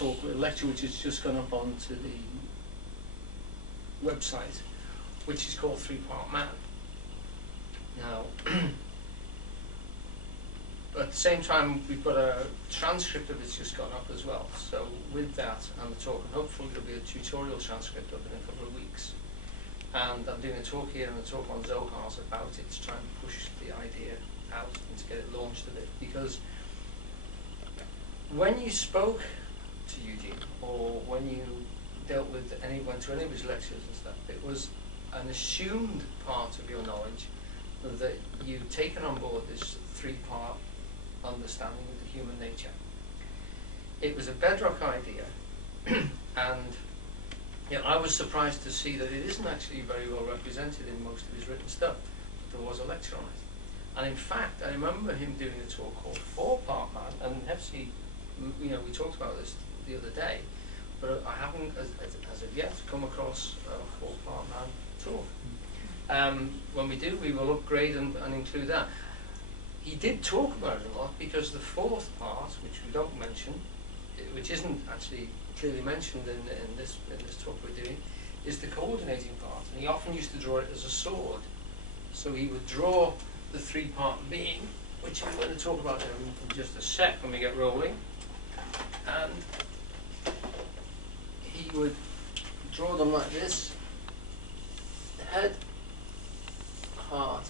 talk, a lecture which has just gone up onto the website, which is called Three-Part Man. Now, at the same time, we've got a transcript of it's just gone up as well. So with that and the talk, and hopefully there'll be a tutorial transcript of it in a couple of weeks. And I'm doing a talk here and a talk on Zohar's about it to try and push the idea out and to get it launched a bit. Because when you spoke to Eugene, or when you went to any of his lectures and stuff, it was an assumed part of your knowledge that you'd taken on board this three-part understanding of the human nature. It was a bedrock idea, and I was surprised to see that it isn't actually very well represented in most of his written stuff. There was a lecture on it. And in fact, I remember him doing a talk called Four-Part Man, and Hefsey, we talked about this the other day, but I haven't, as of yet, come across a Four-Part Man talk. When we do, we will upgrade and include that. He did talk about it a lot because the fourth part, which we don't mention, which isn't actually clearly mentioned in this talk we're doing, is the coordinating part. And he often used to draw it as a sword. So he would draw the three-part being, which we're going to talk about in just a sec when we get rolling. And he would draw them like this: head, heart,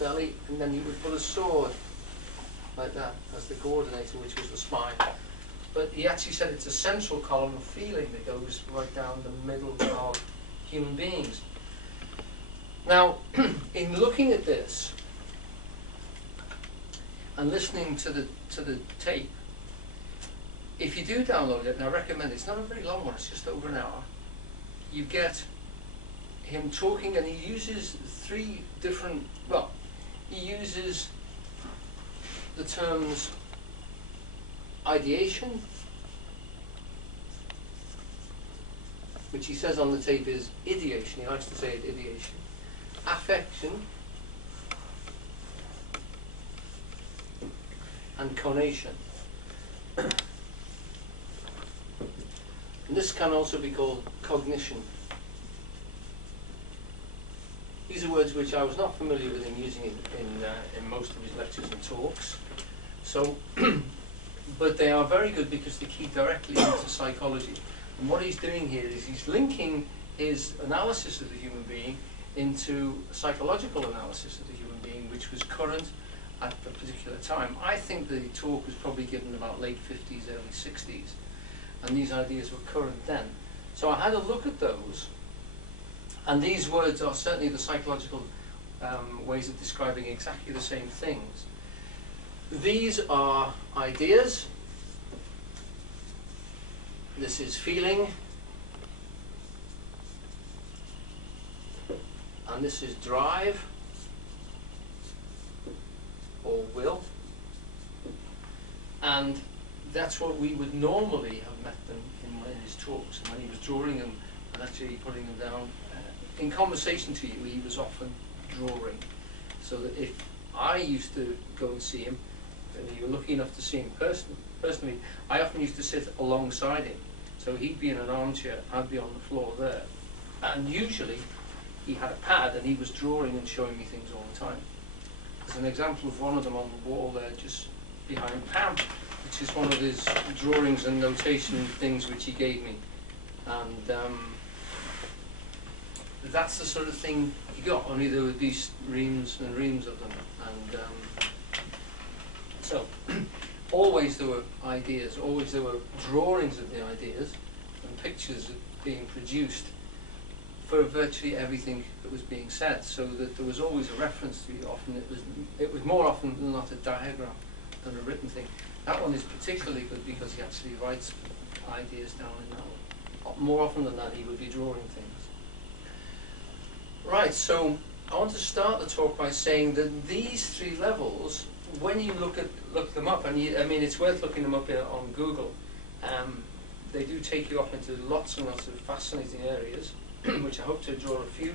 belly, and then he would put a sword like that as the coordinator, which was the spine. But he actually said it's a central column of feeling that goes right down the middle of human beings. Now, in looking at this and listening to the tape, if you do download it, and I recommend it, it's not a very long one, it's just over an hour, you get him talking, and he uses three different, he uses the terms ideation, which he says on the tape is ideation, he likes to say it ideation, affection, and conation. And this can also be called cognition. These are words which I was not familiar with him using in most of his lectures and talks. So, but they are very good because they key directly into psychology. And what he's doing here is he's linking his analysis of the human being into psychological analysis of the human being, which was current at the particular time. I think the talk was probably given about late 50s, early 60s, and these ideas were current then. So I had a look at those, and these words are certainly the psychological ways of describing exactly the same things. These are ideas. This is feeling. And this is drive or will. And that's what we would normally have met them in his talks. And when he was drawing them and actually putting them down, in conversation to you, he was often drawing. So that if I used to go and see him, and you were lucky enough to see him personally, I often used to sit alongside him. So he'd be in an armchair, I'd be on the floor there. And usually he had a pad and he was drawing and showing me things all the time. There's an example of one of them on the wall there just behind Pam, which is one of his drawings and notation things which he gave me. And that's the sort of thing he got, only there would be reams and reams of them. And so, always there were ideas, always there were drawings of the ideas and pictures being produced for virtually everything that was being said, so that there was always a reference to it. Often it was more often than not a diagram than a written thing. That one is particularly good because he actually writes ideas down in that one. More often than that, he would be drawing things. Right, so I want to start the talk by saying that these three levels, when you look them up, and I mean it's worth looking them up on Google. They do take you off into lots and lots of fascinating areas, which I hope to draw a few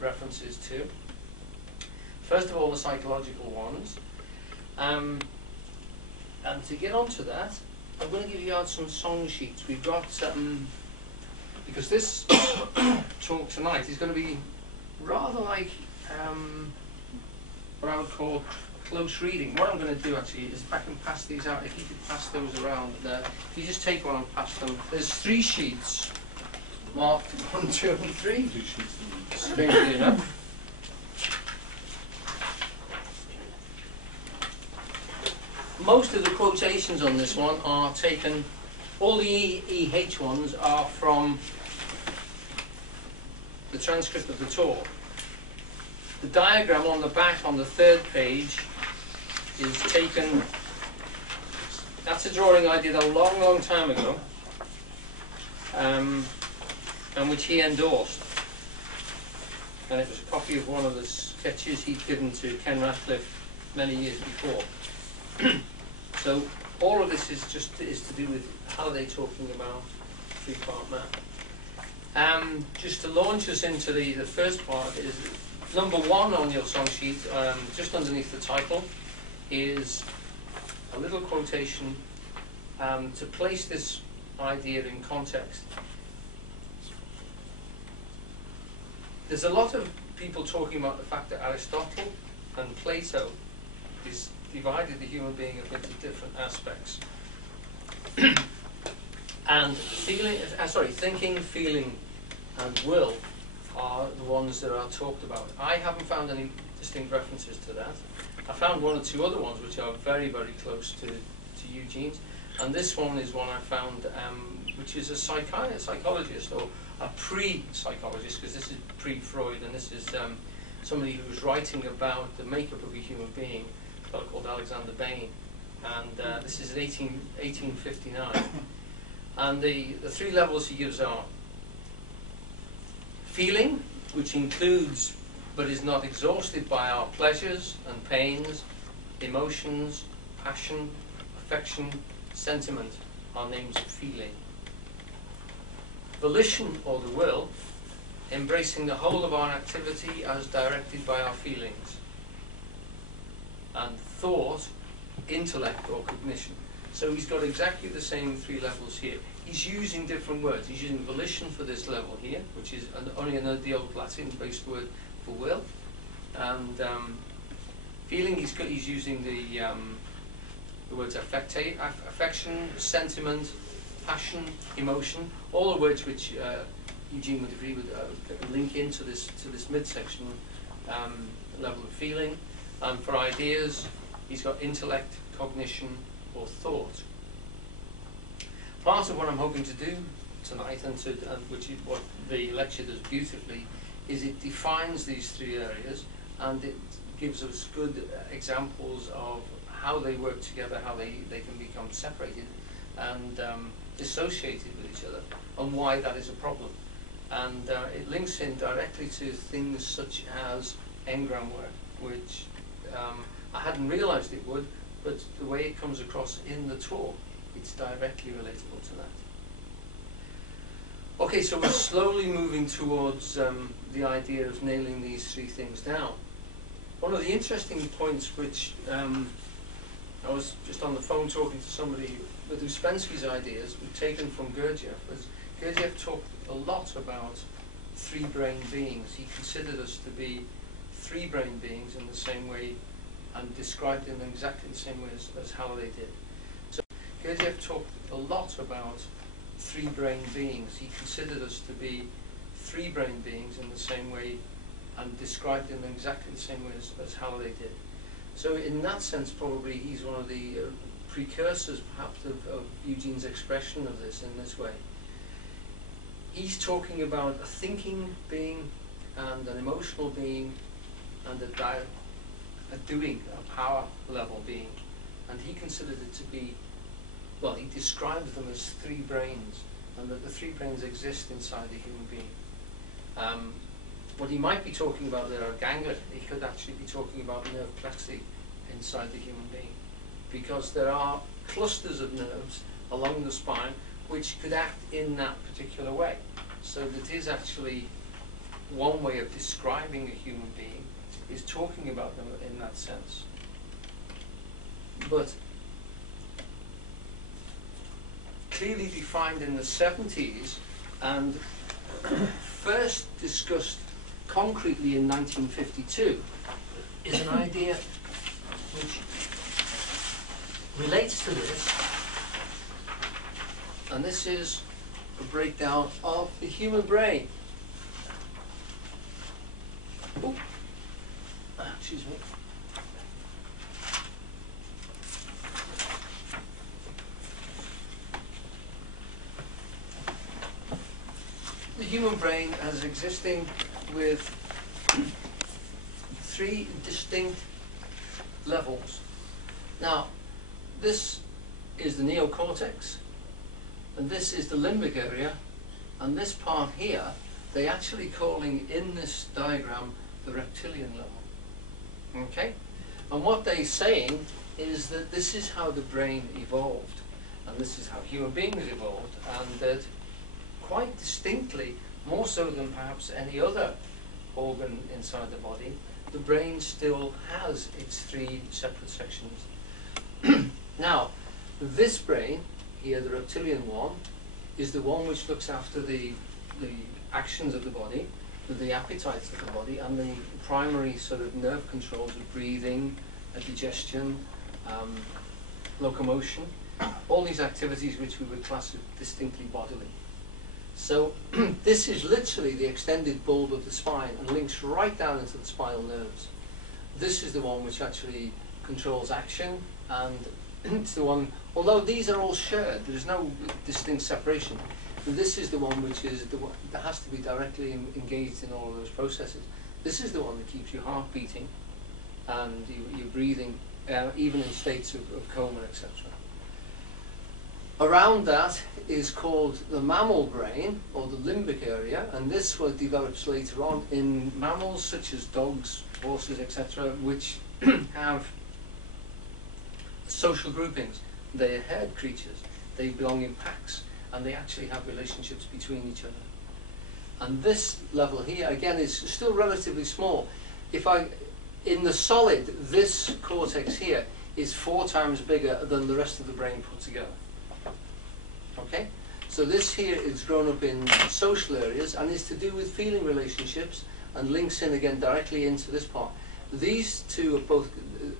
references to. First of all, the psychological ones. And to get onto that, I'm going to give you out some song sheets. We've got, because this talk tonight is going to be rather like what I would call close reading. What I'm going to do actually is, if I can pass these out, if you could pass those around there, if you just take one and pass them. There's 3 sheets marked 1, 2 and 3. 3 sheets. Strangely enough. Most of the quotations on this one are taken, all the EH ones are from the transcript of the talk. The diagram on the back on the 3rd page is taken, that's a drawing I did a long, long time ago, and which he endorsed. And it was a copy of one of the sketches he'd given to Ken Ratcliffe many years before. So all of this is to do with Halliday talking about 3-part man. Just to launch us into the first part is number 1 on your song sheet, just underneath the title, is a little quotation to place this idea in context. There's a lot of people talking about the fact that Aristotle and Plato divided the human being into different aspects. And thinking, feeling, and will are the ones that are talked about. I haven't found any distinct references to that. I found 1 or 2 other ones which are very, very close to Eugene's. And this one is one I found which is a psychologist, or a pre-psychologist, because this is pre-Freud, and this is somebody who was writing about the makeup of a human being, a fellow called Alexander Bain. And this is 1859. And the 3 levels he gives are feeling, which includes but is not exhausted by our pleasures and pains, emotions, passion, affection, sentiment are names of feeling. Volition, or the will, embracing the whole of our activity as directed by our feelings. And thought, intellect, or cognition. So he's got exactly the same 3 levels here. He's using different words. He's using volition for this level here, which is only the old Latin-based word for will. And feeling, he's using the words affection, sentiment, passion, emotion, all the words which Eugene would agree would link into this midsection level of feeling. And for ideas, he's got intellect, cognition, or thought. Part of what I'm hoping to do tonight, and which is what the lecture does beautifully, is it defines these 3 areas, and it gives us good examples of how they work together, how they can become separated and dissociated with each other, and why that is a problem. And it links in directly to things such as engram work, which I hadn't realized it would, but the way it comes across in the talk, it's directly relatable to that. Okay, so we're slowly moving towards the idea of nailing these 3 things down. One of the interesting points which I was just on the phone talking to somebody with Ouspensky's ideas, were taken from Gurdjieff, was Gurdjieff talked a lot about 3-brain beings. He considered us to be 3-brain beings in the same way, and described in exactly the same way as Halliday did. So Gurdjieff talked a lot about 3-brain beings. He considered us to be 3-brain beings in the same way, and described in exactly the same way as Halliday did. So in that sense, probably he's one of the precursors, perhaps, of Eugene's expression of this in this way. He's talking about a thinking being, and an emotional being, and a doing, a power level being. And he considered it to be, well, he described them as 3 brains, and that the 3 brains exist inside the human being. What he might be talking about there are ganglia. He could actually be talking about nerve plexi inside the human being, because there are clusters of nerves along the spine which could act in that particular way. So that is actually one way of describing a human being, is talking about them in that sense. But clearly defined in the 70s and first discussed concretely in 1952, is an idea which relates to this, and this is a breakdown of the human brain. Ooh. Excuse me. The human brain as existing with 3 distinct levels. Now, this is the neocortex, and this is the limbic area, and this part here, they're actually calling in this diagram the reptilian level. Okay? And what they're saying is that this is how the brain evolved, and this is how human beings evolved, and that quite distinctly, more so than perhaps any other organ inside the body, the brain still has its 3 separate sections. Now, this brain here, the reptilian one, is the one which looks after the actions of the body, the appetites of the body, and the primary sort of nerve controls of breathing, digestion, locomotion, all these activities which we would class as distinctly bodily. So this is literally the extended bulb of the spine and links right down into the spinal nerves. This is the one which actually controls action, and it's the one, although these are all shared, there is no distinct separation, this is the one which is the one that has to be directly engaged in all of those processes. This is the one that keeps your heart beating and your breathing, even in states of coma, etc. Around that is called the mammal brain, or the limbic area, and this was developed later on in mammals such as dogs, horses, etc., which have social groupings. They are herd creatures, they belong in packs, and they actually have relationships between each other. And this level here, again, is still relatively small. In the solid, this cortex here is 4 times bigger than the rest of the brain put together. Okay? So this here is grown up in social areas and is to do with feeling relationships and links in again directly into this part. These two are both,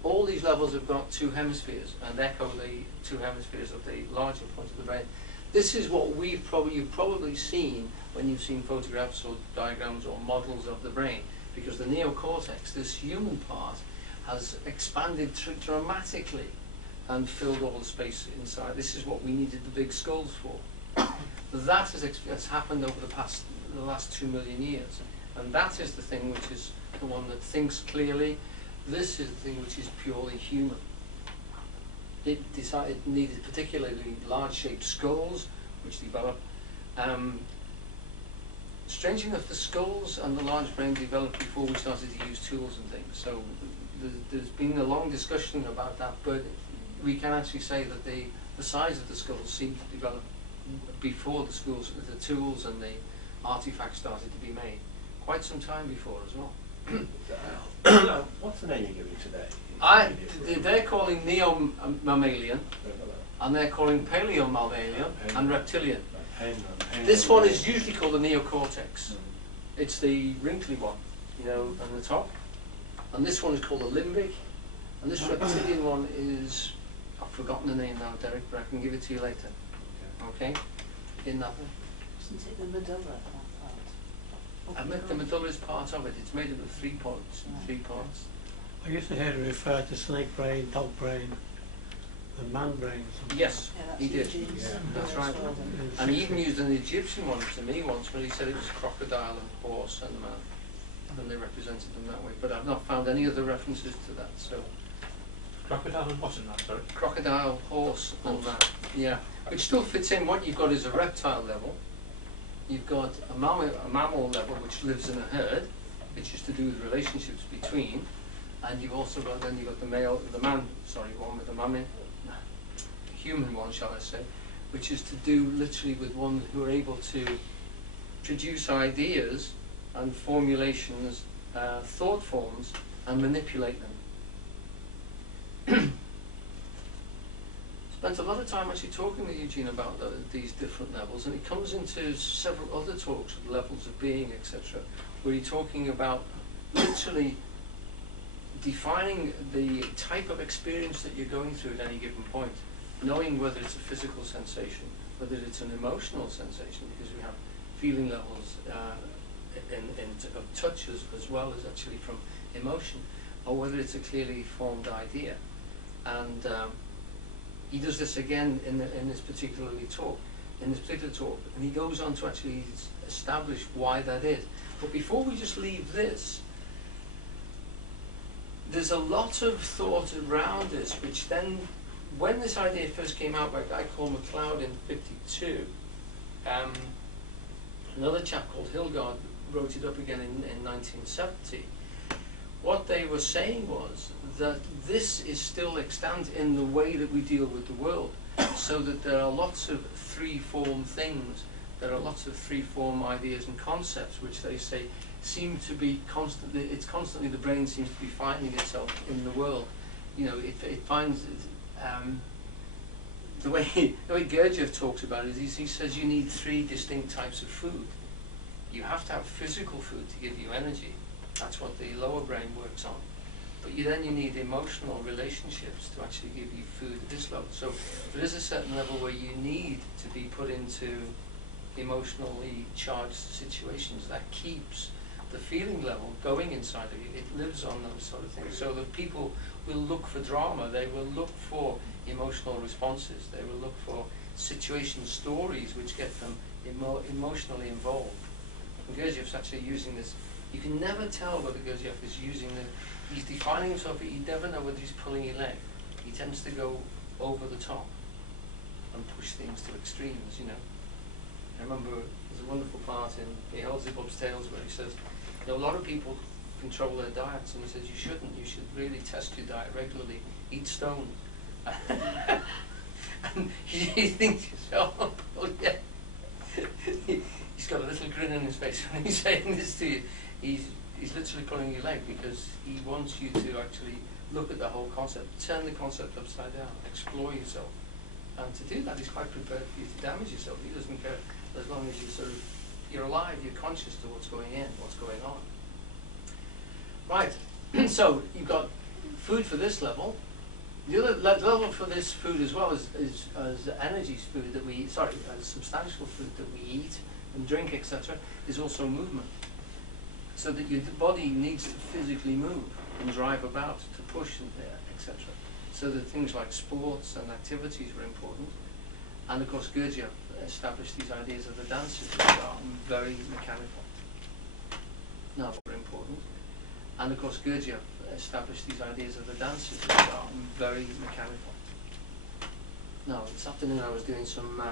all these levels have got 2 hemispheres and echo the 2 hemispheres of the larger part of the brain. This is what you've probably seen when you've seen photographs or diagrams or models of the brain, because the neocortex, this human part, has expanded dramatically and filled all the space inside. This is what we needed the big skulls for. That has happened over the last 2 million years, and that is the thing which is the one that thinks clearly. This is the thing which is purely human. It needed particularly large-shaped skulls, which developed. Strange enough, the skulls and the large brain developed before we started to use tools and things. So there's been a long discussion about that, but we can actually say that the size of the skulls seemed to develop before the tools and the artifacts started to be made. Quite some time before as well. What's the name you're giving today? They're calling neo-mammalian, and they're calling paleo-mammalian and reptilian. This one is usually called the neocortex. It's the wrinkly one, on the top. And this one is called the limbic. And this reptilian one is, I've forgotten the name now, Derek, but I can give it to you later. Okay? In that one. Isn't it the medulla, that part? The medulla is part of it. It's made up of 3 parts. 3 parts. I used to hear it referred to snake brain, dog brain, and man brain. Yes, Yeah, he did. Eugene's That's right. And he even used an Egyptian one to me once, when he said it was crocodile and horse and man, and they represented them that way. But I've not found any other references to that. So Crocodile and what in that, sorry? crocodile, horse, and man. Yeah, which still fits in. What you've got is a reptile level. You've got a mammal level, which lives in a herd, which is to do with relationships between. And you've also got, then you've got one with the mammy, human one, shall I say, which is to do literally with one who are able to produce ideas and formulations, thought forms, and manipulate them. spent a lot of time actually talking with Eugene about these different levels, and it comes into several other talks of levels of being, etc., where you're talking about literally defining the type of experience that you're going through at any given point, knowing whether it's a physical sensation, whether it's an emotional sensation, because we have feeling levels of touch as well as actually from emotion, or whether it's a clearly formed idea. And he does this again in this particular talk, and he goes on to actually establish why that is. But before we just leave this, there's a lot of thought around this, which then, when this idea first came out by a guy called MacLeod in '52, another chap called Hilgard wrote it up again in 1970. What they were saying was that this is still extant in the way that we deal with the world, so that there are lots of three-form things, there are lots of three-form ideas and concepts, which they say seem to be constantly, the brain seems to be finding itself in the world. You know, it finds, the way Gurdjieff talks about it is he says you need three distinct types of food. You have to have physical food to give you energy. That's what the lower brain works on. But you need emotional relationships to actually give you food at this level. So there is a certain level where you need to be put into emotionally charged situations that keeps the feeling level going inside of you. It lives on those sort of things. So that people will look for drama, they will look for emotional responses, they will look for situation stories which get them emotionally involved. And Gurdjieff's actually using this. You can never tell whether Gurdjieff is using he's defining himself, but you never know whether he's pulling your leg. He tends to go over the top and push things to extremes, you know. I remember there's a wonderful part in Beelzebub's Tales where he says, you know, a lot of people control their diets, and he says you shouldn't, you should really test your diet regularly, eat stone. And you think to yourself, oh yeah. He's got a little grin on his face when he's saying this to you. He's literally pulling your leg because he wants you to actually look at the whole concept, turn the concept upside down, explore yourself. And to do that, he's quite prepared for you to damage yourself. He doesn't care as long as you're alive, you're conscious to what's going in, what's going on. Right, so you've got food for this level. The other level for this food as well is energy food that we eat, substantial food that we eat and drink, etc., is also movement. So that your body needs to physically move and drive about, to push and etc. So that things like sports and activities were important. And of course Gurdjieff established these ideas of the dances, which are very mechanical. Now very important. And of course Gurdjieff established these ideas of the dances, which are very mechanical. Now this afternoon I was doing some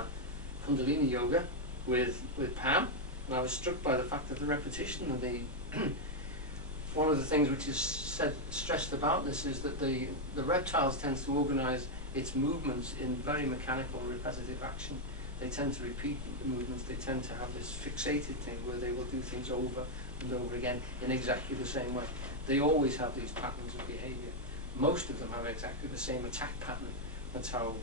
Kundalini yoga with Pam, and I was struck by the fact of the repetition of the one of the things which is stressed about this is that the reptiles tends to organize its movements in very mechanical, repetitive action. They tend to repeat the movements, they tend to have this fixated thing where they will do things over and over again in exactly the same way. They always have these patterns of behavior. Most of them have exactly the same attack pattern. That's how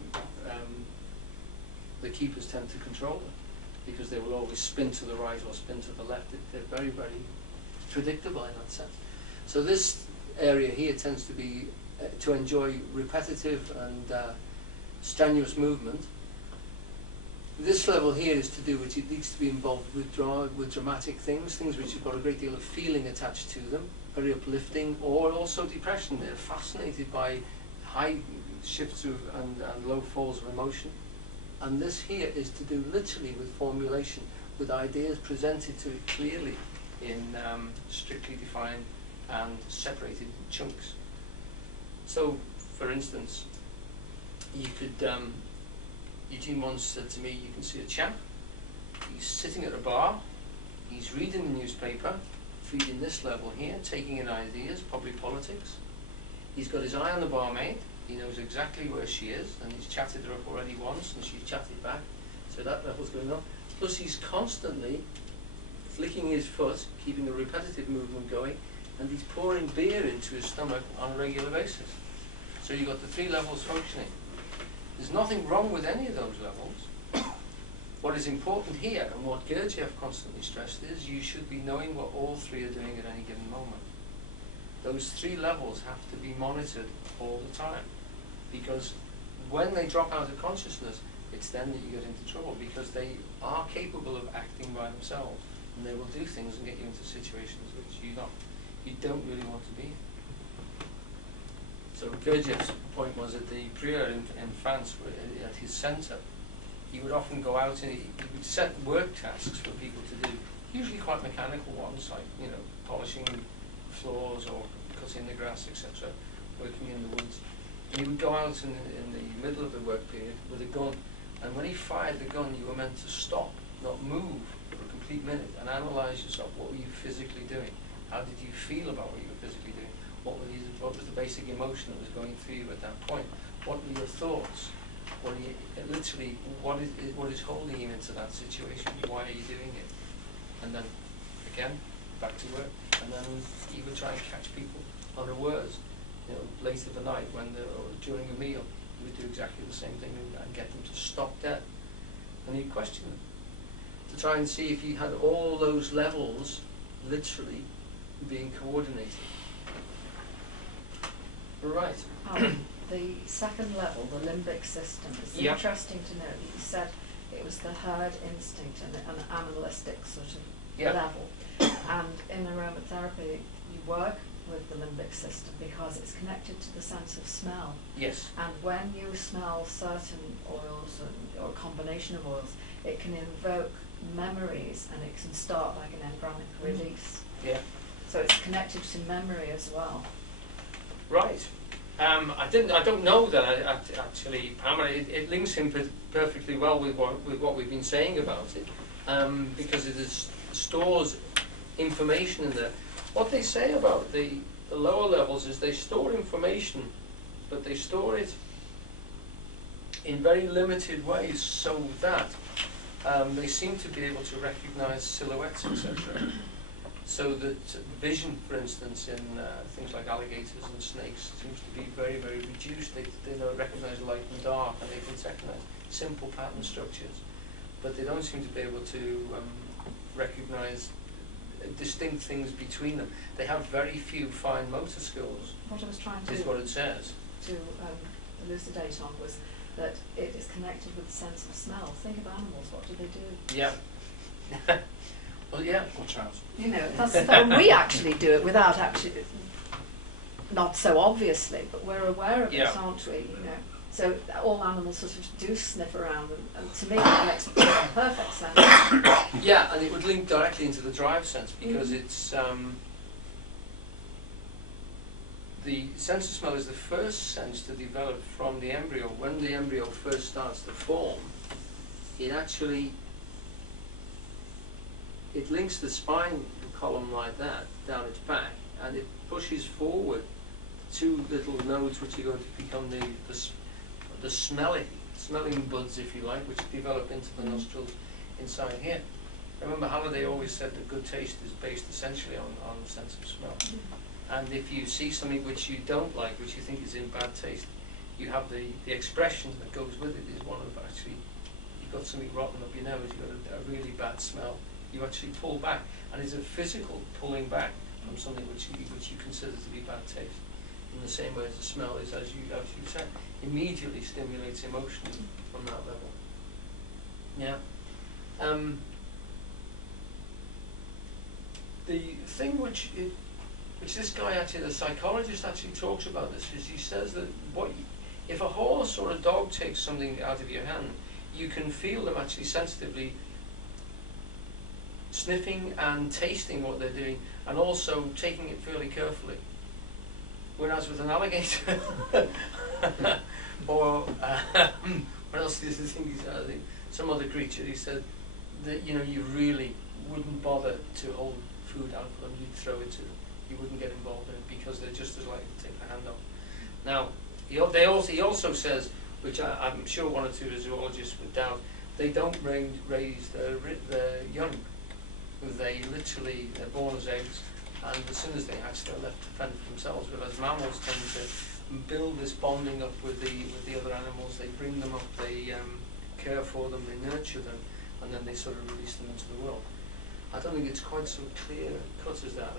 the keepers tend to control them, because they will always spin to the right or spin to the left. They're very, very predictable in that sense. So this area here tends to be to enjoy repetitive and strenuous movement. This level here is to do which it needs to be involved with dramatic things which have got a great deal of feeling attached to them, very uplifting, or also depression. They're fascinated by high shifts of, and low falls of emotion. And this here is to do literally with formulation, with ideas presented to it clearly in strictly defined and separated chunks. So, for instance, you could, Eugene once said to me, you can see a chap, he's sitting at a bar, he's reading the newspaper, feeding this level here, taking in ideas, probably politics. He's got his eye on the barmaid, he knows exactly where she is, and he's chatted her up already once, and she's chatted back, so that level's going on. Plus he's constantly flicking his foot, keeping a repetitive movement going, and he's pouring beer into his stomach on a regular basis. So you've got the three levels functioning. There's nothing wrong with any of those levels. What is important here, and what Gurdjieff constantly stressed, is you should be knowing what all three are doing at any given moment. Those three levels have to be monitored all the time, because when they drop out of consciousness, it's then that you get into trouble, because they are capable of acting by themselves, and they will do things and get you into situations which you don't really want to be in. So Gurdjieff's point was that the prieur in France, at his centre, he would often go out and he would set work tasks for people to do, usually quite mechanical ones, like, you know, polishing floors or cutting the grass, etc., working in the woods. And he would go out in the middle of the work period with a gun, and when he fired the gun, you were meant to stop, not move, for a complete minute, and analyse yourself. What were you physically doing? How did you feel about what you were physically doing? What was the basic emotion that was going through you at that point? What were your thoughts? What is holding you into that situation? Why are you doing it? And then, again, back to work. And then he would try and catch people unawares, you know, late at the night or during a meal. He would do exactly the same thing and get them to stop dead. And he'd question them to try and see if you had all those levels literally being coordinated. Right. The second level, the limbic system, it's Yep. interesting to know that you said it was the herd instinct and an animalistic sort of Yep. level. And in aromatherapy, you work with the limbic system because it's connected to the sense of smell. Yes. And when you smell certain oils or a combination of oils, it can invoke memories and it can start like an embryonic release. Yeah. So it's connected to memory as well. Right. I don't know that actually, Pamela. It links him perfectly well with what we've been saying about it, because it stores information in there. What they say about the lower levels is they store information, but they store it in very limited ways, so that they seem to be able to recognize silhouettes, etc. So that vision, for instance, in things like alligators and snakes seems to be very, very reduced. They don't recognize light and dark, and they can recognize simple pattern structures, but they don't seem to be able to recognize distinct things between them. They have very few fine motor skills. What I was trying Is what it says. to elucidate on was that it is connected with the sense of smell. Think of animals, what do they do? Yeah. Well, yeah. Watch out. You know, and we actually do it without actually, not so obviously, but we're aware of Yeah. it, aren't we? You know, so all animals sort of do sniff around, and to me that makes perfect sense. Yeah, and it would link directly into the drive sense, because it's the sense of smell is the first sense to develop from the embryo. When the embryo first starts to form, it links the spine column like that down its back, and it pushes forward two little nodes which are going to become the smelling buds, if you like, which develop into the nostrils inside here. Remember, Halliday always said that good taste is based essentially on the sense of smell. And if you see something which you don't like, which you think is in bad taste, you have the expression that goes with it is one of actually, you've got something rotten up your nose, you've got a really bad smell. You actually pull back, and it's a physical pulling back from something which you consider to be bad taste. In the same way as the smell is, as you said, immediately stimulates emotion from that level. Yeah. The thing which this guy actually, the psychologist actually talks about this, is he says that if a horse or a dog takes something out of your hand, you can feel them actually sensitively sniffing and tasting what they're doing, and also taking it fairly carefully. Whereas with an alligator, or what else is the thing? I think some other creature, he said that you really wouldn't bother to hold food out for them. You'd throw it to them. You wouldn't get involved in it because they're just as likely to take the hand off. Now, he also says, which I'm sure one or two zoologists would doubt, they don't raise their young. They're born as eggs, and as soon as they hatch, they're left to fend for themselves. Whereas mammals tend to build this bonding up with the other animals. They bring them up, they care for them, they nurture them, and then they sort of release them into the world. I don't think it's quite so clear cut as that,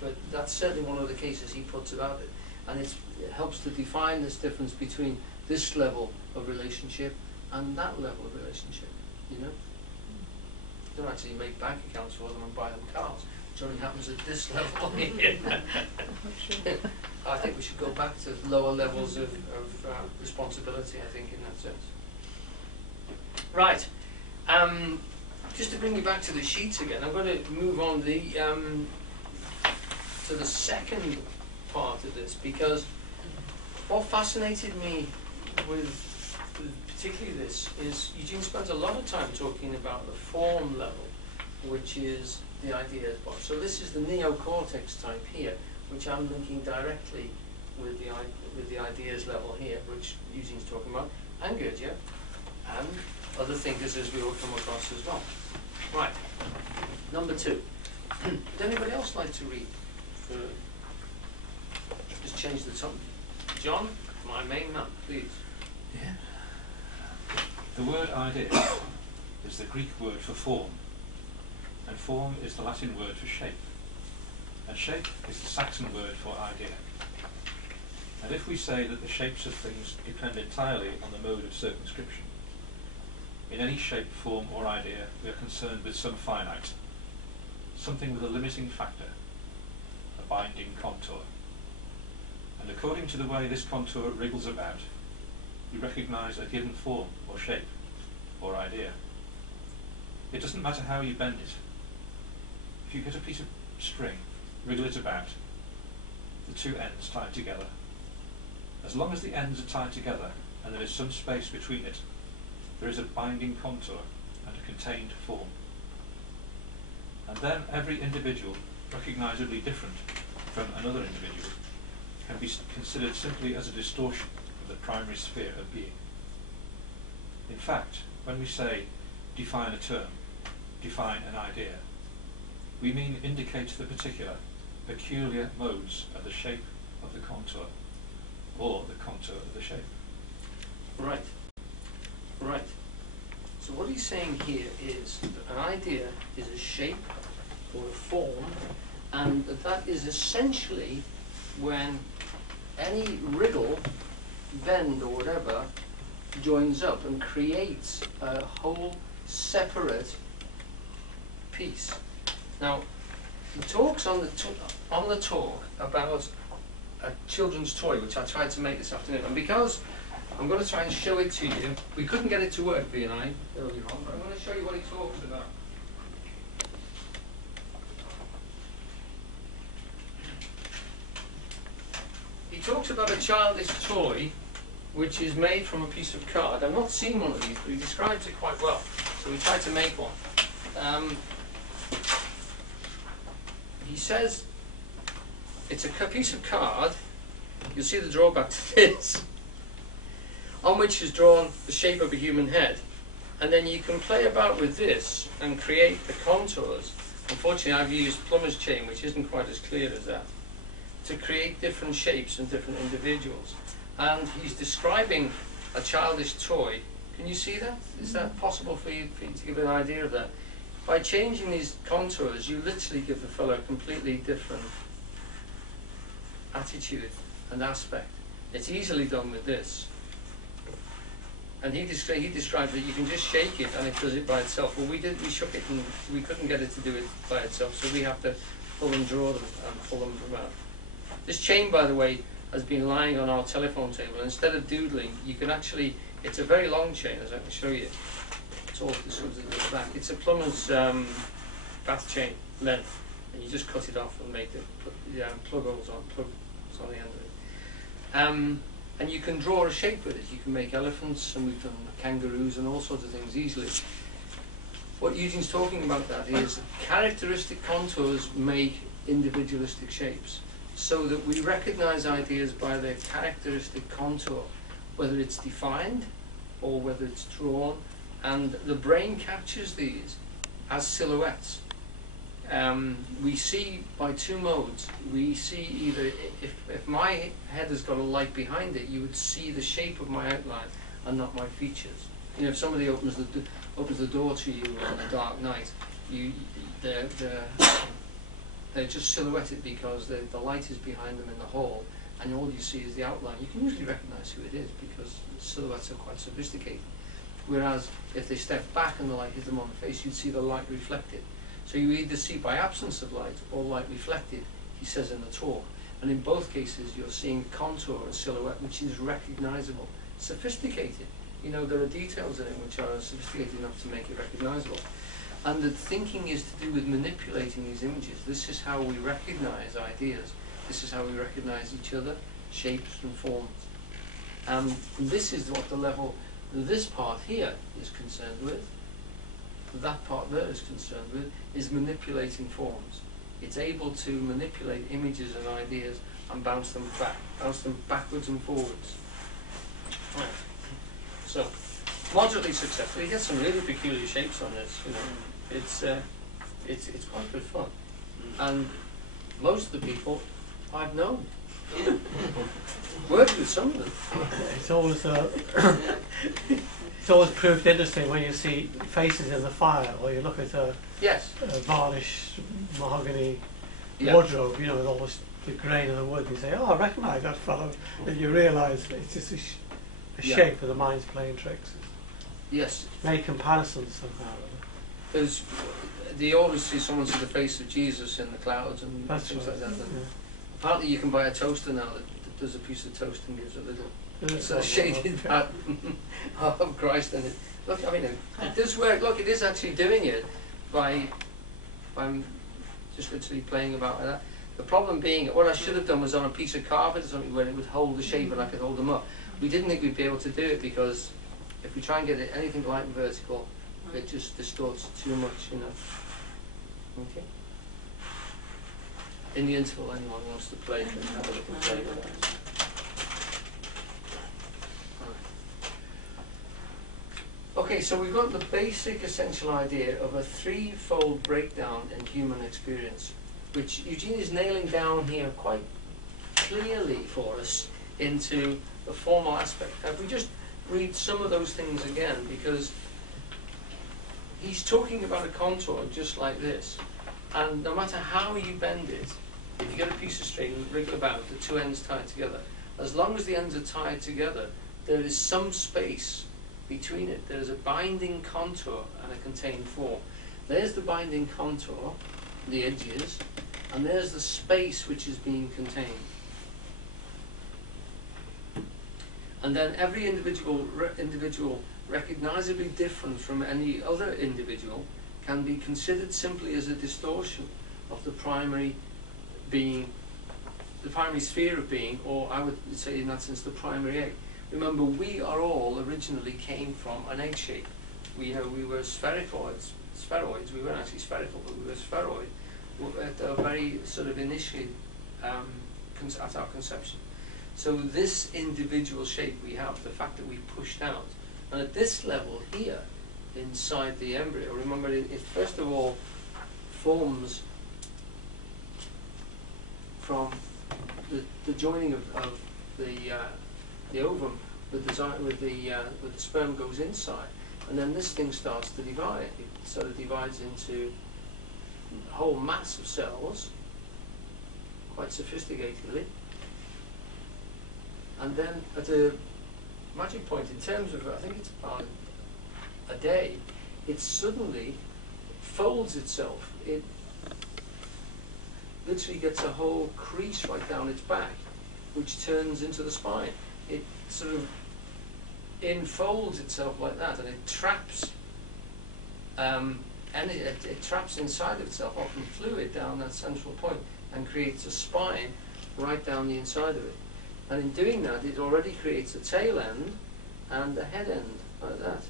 but that's certainly one of the cases he puts about it, and it helps to define this difference between this level of relationship and that level of relationship. You know, you don't actually make bank accounts for them and buy them cars. It only happens at this level. I think we should go back to lower levels of responsibility, I think, in that sense. Right. Just to bring you back to the sheets again, I'm going to move on to the second part of this, because what fascinated me with particularly this is Eugene spends a lot of time talking about the form level, which is the ideas part. So this is the neocortex type here, which I'm linking directly with the ideas level here, which Eugene's talking about, and Gurdjieff, and other thinkers as we will come across as well. Right, number 2. Would anybody else like to read? Just change the tone. John, my main man, please. Yeah. The word idea is the Greek word for form, and form is the Latin word for shape, and shape is the Saxon word for idea. And if we say that the shapes of things depend entirely on the mode of circumscription, in any shape, form or idea we are concerned with some finite, something with a limiting factor, a binding contour. And according to the way this contour wriggles about, we recognise a given form or shape or idea. It doesn't matter how you bend it. If you get a piece of string, wriggle it about, the two ends tied together. As long as the ends are tied together and there is some space between it, there is a binding contour and a contained form. And then every individual, recognisably different from another individual, can be considered simply as a distortion of the primary sphere of being. In fact, when we say define a term, define an idea, we mean indicate the particular, peculiar modes of the shape of the contour, or the contour of the shape. Right. Right. So what he's saying here is that an idea is a shape or a form, and that is essentially when any wriggle, bend or whatever joins up and creates a whole separate piece. Now, he talks on the talk about a children's toy, which I tried to make this afternoon, and because I'm going to try and show it to you. We couldn't get it to work, B and I, earlier on, but I'm going to show you what he talks about. He talks about a childish toy which is made from a piece of card. I've not seen one of these, but he describes it quite well. So we tried to make one. He says it's a piece of card. You'll see the drawback to this, on which is drawn the shape of a human head. And then you can play about with this and create the contours. Unfortunately, I've used plumber's chain, which isn't quite as clear as that, to create different shapes and different individuals. And he's describing a childish toy. Can you see that? Is that possible for you to give an idea of that? By changing these contours, you literally give the fellow a completely different attitude and aspect. It's easily done with this. And he describes that you can just shake it and it does it by itself. Well, we shook it and we couldn't get it to do it by itself, so we have to pull and draw them and pull them from out. This chain, by the way, has been lying on our telephone table. Instead of doodling, you can actually, it's a very long chain, as I can show you. It's all described at the back. It's a plumber's bath chain length, and you just cut it off and make the plug holes on the end of it. And you can draw a shape with it. You can make elephants, and we've done kangaroos and all sorts of things easily. What Eugene's talking about that is characteristic contours make individualistic shapes, so that we recognize ideas by their characteristic contour, whether it's defined or whether it's drawn, and the brain captures these as silhouettes. we see by two modes. We see either, if my head has got a light behind it, you would see the shape of my outline and not my features. You know, if somebody opens the door to you on a dark night, they're just silhouetted because the light is behind them in the hall, and all you see is the outline. You can usually recognise who it is because the silhouettes are quite sophisticated. Whereas if they step back and the light hits them on the face, you'd see the light reflected. So you either see by absence of light or light reflected, he says in the talk. And in both cases, you're seeing contour and silhouette, which is recognisable, sophisticated. You know, there are details in it which are sophisticated enough to make it recognisable. And the thinking is to do with manipulating these images. This is how we recognise ideas. This is how we recognise each other, shapes and forms. And this is what the level this part here is concerned with, that part there is concerned with, is manipulating forms. It's able to manipulate images and ideas and bounce them backwards and forwards. Right. So, moderately successful. You get some really peculiar shapes on this. You know, it's quite good fun. And most of the people I've known. Worked with some of them. It's always it's always proved interesting when you see faces in the fire, or you look at a varnish mahogany wardrobe, you know, with all the grain of the wood. You say, "Oh, I recognise that fellow," and you realise it's just a shape of the mind's playing tricks. Yes. Make comparisons somehow. Because they always see someone see the face of Jesus in the clouds and things like that. Yeah. Apparently you can buy a toaster now that does a piece of toast and gives a little shaded pattern of Christ in it. Look, I mean, it does work. Look, it is actually doing it by just literally playing about like that. The problem being, what I should have done was on a piece of carpet or something where it would hold the shape and I could hold them up. We didn't think we'd be able to do it because if we try and get it anything like vertical, it just distorts too much, you know. Okay. In the interval, anyone who wants to play can have a little play with that. Okay, so we've got the basic essential idea of a threefold breakdown in human experience, which Eugene is nailing down here quite clearly for us into the formal aspect. If we just read some of those things again, because he's talking about a contour just like this, and no matter how you bend it, if you get a piece of string and wriggle about, the two ends tied together, as long as the ends are tied together, there is some space between it. There's a binding contour and a contained form. There's the binding contour, the edges, and there's the space which is being contained. And then every individual recognizably different from any other individual can be considered simply as a distortion of the primary being, the primary sphere of being, or I would say in that sense the primary egg. Remember, we are all originally came from an egg shape. We were spheroids. We weren't actually spherical, but we were spheroid at a very sort of initiate at our conception. So this individual shape we have, the fact that we pushed out, and at this level here, inside the embryo, remember it first of all forms from the joining of the ovum with the sperm goes inside, and then this thing starts to divide. It sort of divides into a whole mass of cells, quite sophisticatedly, and then at a magic point, in terms of, I think it's about a day, it suddenly folds itself. It literally gets a whole crease right down its back, which turns into the spine. It sort of enfolds itself like that, and it traps, it traps inside of itself, often fluid, down that central point, and creates a spine right down the inside of it. And in doing that, it already creates a tail end and a head end, like that,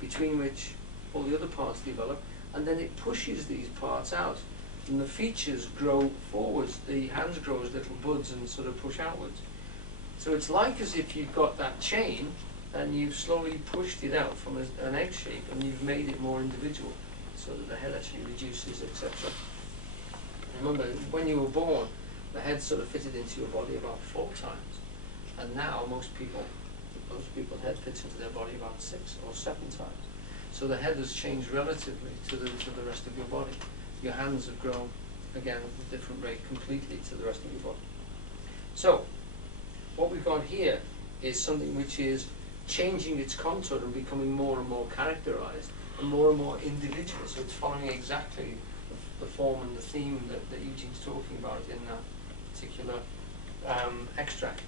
between which all the other parts develop, and then it pushes these parts out, and the features grow forwards. The hands grow as little buds and sort of push outwards. So it's like as if you've got that chain and you've slowly pushed it out from an egg shape and you've made it more individual. so that the head actually reduces, etc. Remember, when you were born, the head sort of fitted into your body about 4 times, and now most people's head fits into their body about 6 or 7 times. So the head has changed relatively to the rest of your body. Your hands have grown, again, at a different rate completely to the rest of your body. So, what we've got here is something which is changing its contour and becoming more and more characterized and more individual. So it's following exactly the form and the theme that Eugene's talking about in that particular extract.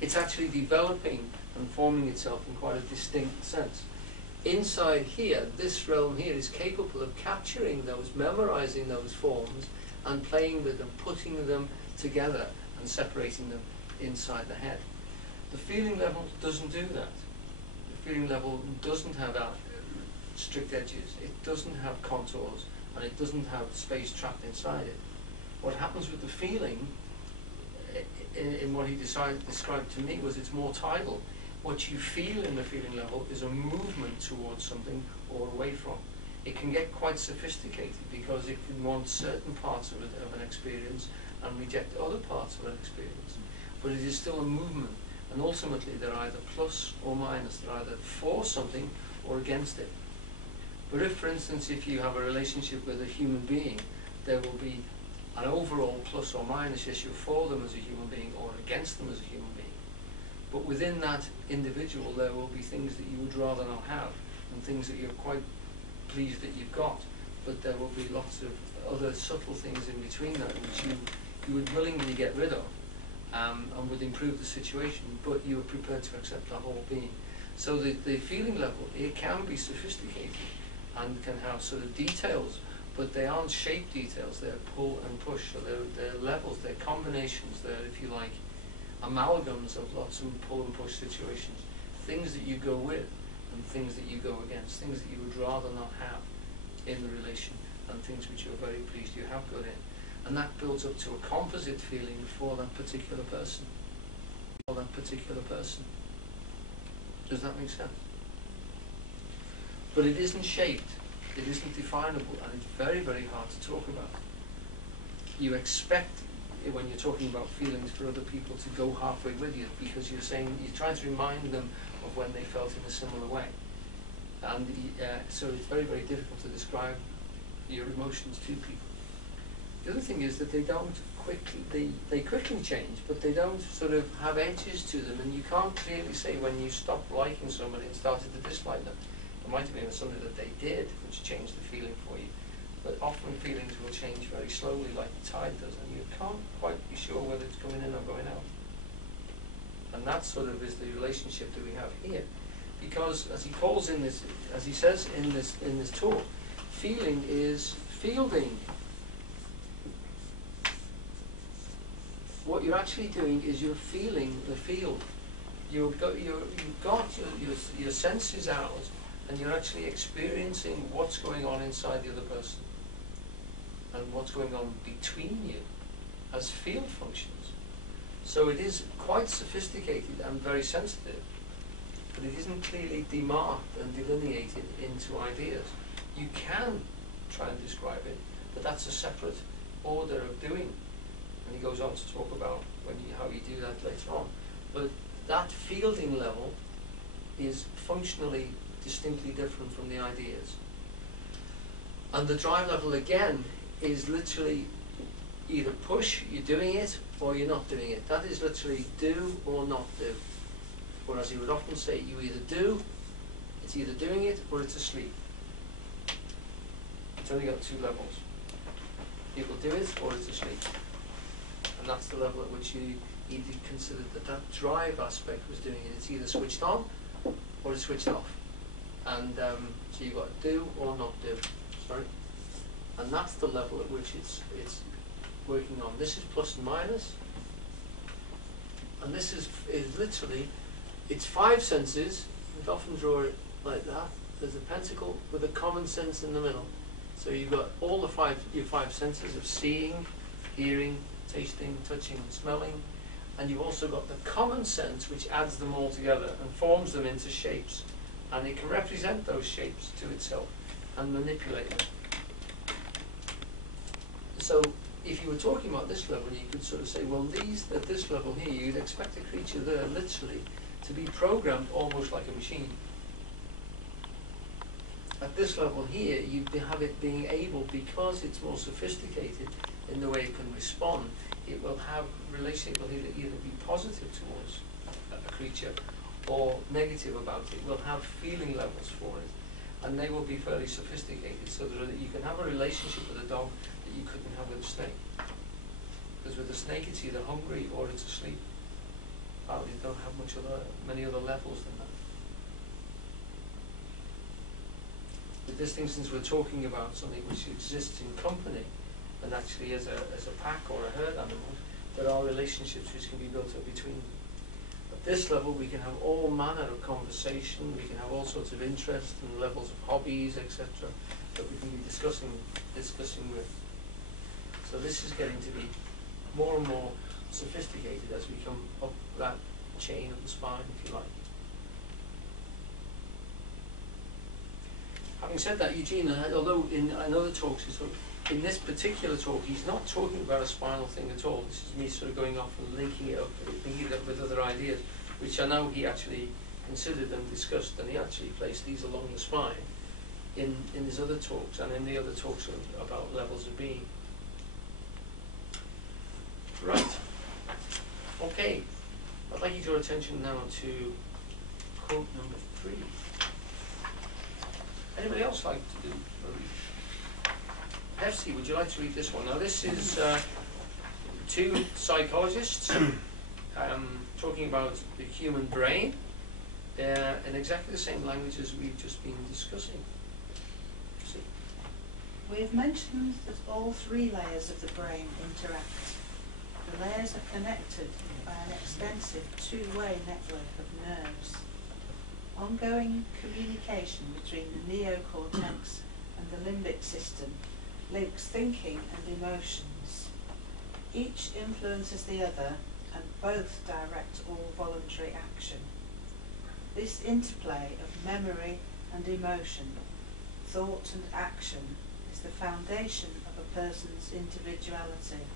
It's actually developing and forming itself in quite a distinct sense. Inside here, this realm here is capable of capturing those, memorizing those forms, and playing with them, putting them together and separating them inside the head. The feeling level doesn't do that. The feeling level doesn't have strict edges, it doesn't have contours, and it doesn't have space trapped inside it. What happens with the feeling, in what he described to me, was it's more tidal. What you feel in the feeling level is a movement towards something or away from. It can get quite sophisticated because it can want certain parts of an experience and reject other parts of an experience. But it is still a movement, and ultimately they're either plus or minus. They're either for something or against it. But if, for instance, if you have a relationship with a human being, there will be an overall plus or minus issue for them as a human being or against them as a human being. But within that individual, there will be things that you would rather not have and things that you're quite pleased that you've got. But there will be lots of other subtle things in between that which you would willingly get rid of and would improve the situation, but you are prepared to accept the whole being. So the feeling level, it can be sophisticated and can have sort of details, but they aren't shape details, they're pull and push, so they're levels, they're combinations, they're, if you like, amalgams of lots of pull and push situations, things that you go with and things that you go against, things that you would rather not have in the relation, and things which you're very pleased you have got in. And that builds up to a composite feeling for that particular person. For that particular person. Does that make sense? But it isn't shaped, it isn't definable, and it's very, very hard to talk about. You expect, when you're talking about feelings, for other people to go halfway with you, because you're trying to remind them of when they felt in a similar way. And so it's very, very difficult to describe your emotions to people. The other thing is that they don't quickly, they quickly change, but they don't sort of have edges to them, and you can't clearly say when you stopped liking somebody and started to dislike them. It might have been something that they did which changed the feeling for you. But often feelings will change very slowly, like the tide does, and you can't quite be sure whether it's coming in or going out. And that sort of is the relationship that we have here. Because as he calls in this, as he says in this talk, feeling is fielding. What you're actually doing is you're feeling the field. You've got your senses out, and you're actually experiencing what's going on inside the other person and what's going on between you as field functions. So it is quite sophisticated and very sensitive, but it isn't clearly demarked and delineated into ideas. You can try and describe it, but that's a separate order of doing. And he goes on to talk about how you do that later on. But that fielding level is functionally distinctly different from the ideas. And the drive level, again, is literally either push, you're doing it, or you're not doing it. That is literally do or not do. Or as he would often say, you either do, it's either doing it, or it's asleep. It's only got 2 levels. People do it, or it's asleep. And that's the level at which he considered that drive aspect was doing it. It's either switched on, or it's switched off. And so you've got do or not do. Sorry. And that's the level at which it's working on. This is plus and minus. And this is literally, it's 5 senses. We'd often draw it like that. There's a pentacle with a common sense in the middle. So you've got all your 5 senses of seeing, hearing, tasting, touching, and smelling. And you've also got the common sense which adds them all together and forms them into shapes. And it can represent those shapes to itself and manipulate them. So if you were talking about this level, you could sort of say, well, these at this level here, you'd expect a creature there literally to be programmed almost like a machine. At this level here, you have it being able, because it's more sophisticated in the way it can respond, it will have relationship will either be positive towards a creature or negative about it. It will have feeling levels for it, and they will be fairly sophisticated, so that you can have a relationship with a dog that you couldn't have with a snake. Because with a snake, it's either hungry or it's asleep. You don't have many other levels than that. With this thing, since we're talking about something which exists in company, and actually as a pack or a herd animal, there are relationships which can be built up between them. At this level, we can have all manner of conversation, we can have all sorts of interests and levels of hobbies, etc., that we can be discussing with. So this is getting to be more and more sophisticated as we come up that chain of the spine, if you like. Having said that, Eugene, although in other talks, in this particular talk, he's not talking about a spinal thing at all. This is me sort of going off and linking it up with other ideas, which I know he actually considered and discussed, and he actually placed these along the spine in his other talks and in the other talks about levels of being. Right. Okay. I'd like you to draw attention now to quote number 3. Anybody else like to do a read? FC, would you like to read this one? Now this is 2 psychologists talking about the human brain in exactly the same language as we've just been discussing. FC. We have mentioned that all 3 layers of the brain interact. The layers are connected by an extensive 2-way network of nerves. Ongoing communication between the neocortex and the limbic system links thinking and emotions. Each influences the other, and both direct all voluntary action. This interplay of memory and emotion, thought and action, is the foundation of a person's individuality.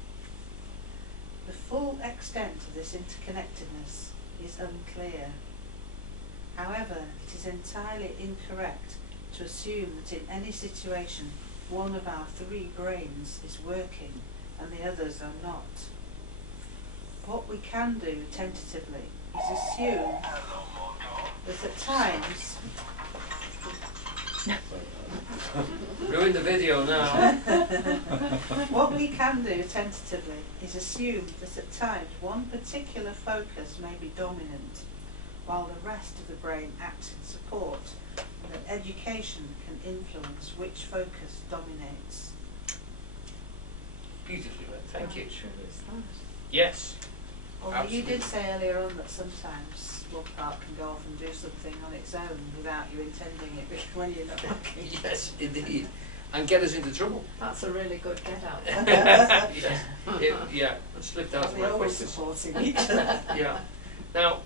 The full extent of this interconnectedness is unclear. However, it is entirely incorrect to assume that in any situation one of our 3 brains is working and the others are not. What we can do tentatively is assume that at times... Ruin the video now. What we can do tentatively is assume that at times one particular focus may be dominant, while the rest of the brain acts in support, and that education can influence which focus dominates. Beautifully read, thank you. True is that. Yes. Although Absolutely. you did say earlier on that sometimes one part can go off and do something on its own without you intending it when you're not looking. Yes, indeed. And get us into trouble. That's a really good get out. Yes. It slipped out of my They're always focus. supporting each other. Yeah. Now,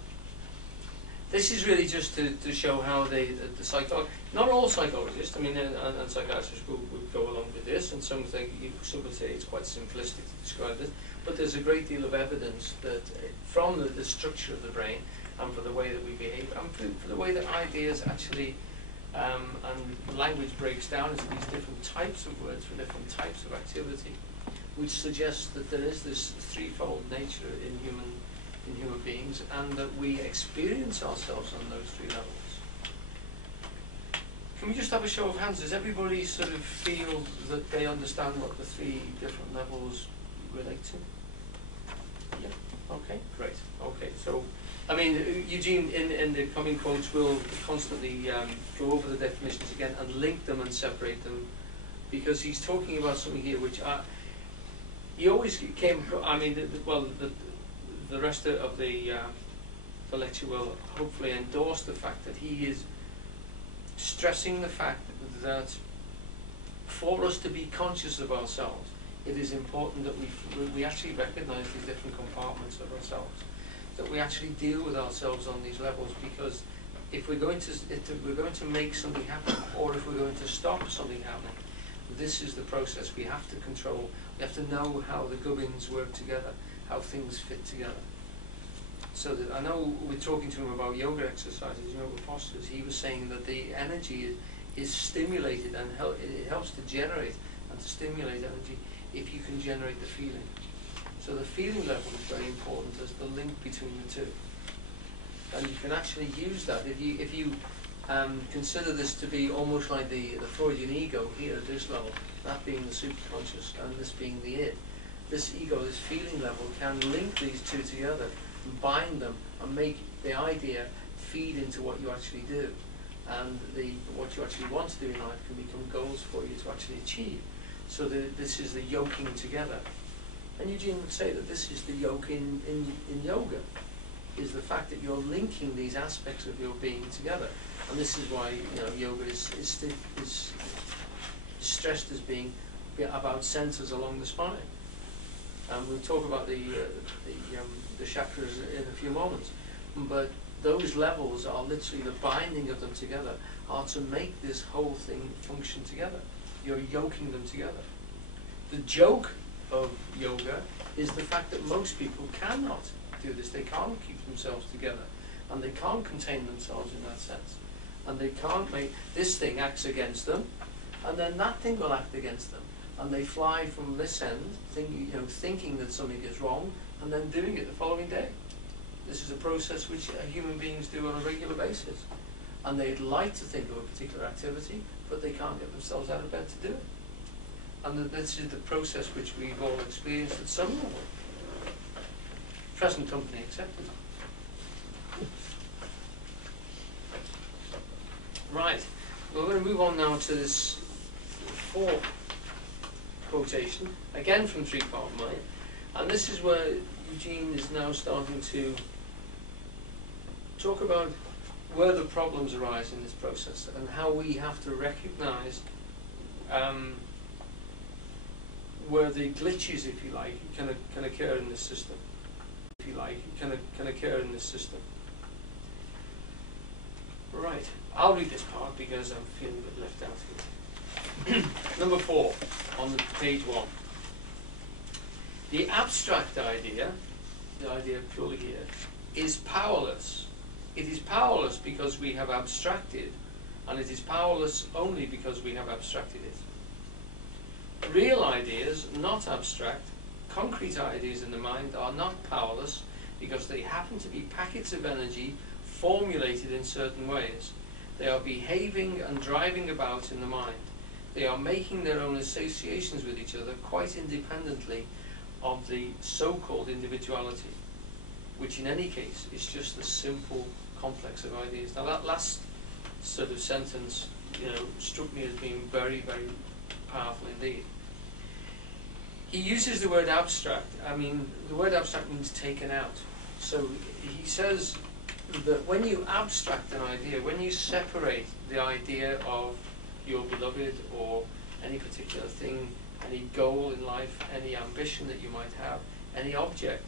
this is really just to show how the psychologists, not all psychologists, I mean, and psychiatrists will go along with this, and some would say it's quite simplistic to describe this, but there's a great deal of evidence that from the structure of the brain, and for the way that we behave, and for the way that ideas actually, and language breaks down into these different types of words for different types of activity, which suggests that there is this 3-fold nature in human beings, and that we experience ourselves on those 3 levels. Can we just have a show of hands? Does everybody sort of feel that they understand what the 3 different levels relate to? Yeah. Okay. Great. Okay. So, I mean, Eugene, in the coming quotes, will constantly go over the definitions again and link them and separate them, because he's talking about something here which he always came. I mean, the rest of the lecture will hopefully endorse the fact that he is stressing the fact that for us to be conscious of ourselves, it is important that we actually recognize these different compartments of ourselves, that we actually deal with ourselves on these levels, because if we're going to make something happen, or if we're going to stop something happening, This is the process we have to control. We have to know how the gubbins work together, how things fit together. So that I know we're talking to him about yoga exercises, yoga postures. He was saying that the energy is stimulated and it helps to generate and to stimulate energy if you can generate the feeling. So the feeling level is very important as the link between the two. And you can actually use that if you consider this to be almost like the Freudian ego here at this level, that being the superconscious and this being the id. This ego, this feeling level, can link these two together and bind them and make the idea feed into what you actually do. And what you actually want to do in life can become goals for you to actually achieve. So this is the yoking together. And Eugene would say that this is the yoke in yoga, is the fact that you're linking these aspects of your being together. And this is why yoga is stressed as being about centers along the spine. And we'll talk about the chakras in a few moments. But those levels are literally the binding of them together, are to make this whole thing function together. You're yoking them together. The joke of yoga is the fact that most people cannot do this. They can't keep themselves together, and they can't contain themselves in that sense. And they can't make, this thing acts against them, and then that thing will act against them. And they fly from this end, thinking that something is wrong, and then doing it the following day. This is a process which human beings do on a regular basis. And they'd like to think of a particular activity, but they can't get themselves out of bed to do it. And this is the process which we've all experienced at some level. Present company accepted. Right. We're going to move on now to this fourth quotation, again from Three-Part Mind. And this is where Eugene is now starting to talk about where the problems arise in this process and how we have to recognize where the glitches, if you like, can occur in this system. If you like, can occur in this system. Right. I'll read this part because I'm feeling a bit left out here. Number 4 on page 1. The abstract idea, the idea purely here, is powerless. It is powerless because we have abstracted, and it is powerless only because we have abstracted it. Real ideas, not abstract, concrete ideas in the mind are not powerless because they happen to be packets of energy formulated in certain ways. They are behaving and driving about in the mind. They are making their own associations with each other quite independently of the so-called individuality, which in any case is just a simple complex of ideas. Now that last sort of sentence, struck me as being very, very powerful indeed. He uses the word abstract. I mean, the word abstract means taken out. So he says that when you abstract an idea, when you separate the idea of your beloved or any particular thing, any goal in life, any ambition that you might have, any object,